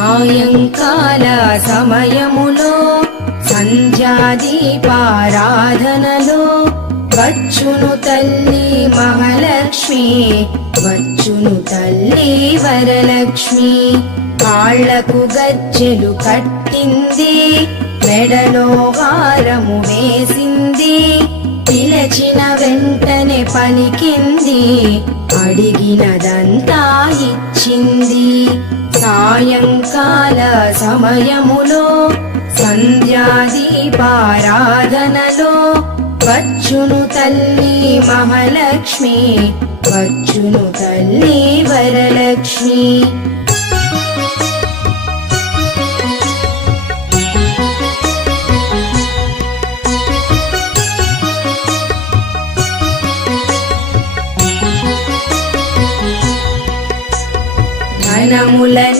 సాయంకాల సమయములో సంధ్యాదీపారాధనలో వచ్చును తల్లి మహాలక్ష్మి, వచ్చును తల్లి వరలక్ష్మి. కాళ్లకు గజ్జెలు కట్టింది, మెడలో హారము వేసింది, పిలచిన వెంటనే పలికింది, అడిగినదంతా ఇచ్చింది. సాయంకాల సమయములో సంధ్యాదీపారాధనలో వచ్చును తల్లి మహాలక్ష్మి, వచ్చును తల్లి వరలక్ష్మి. ధనములని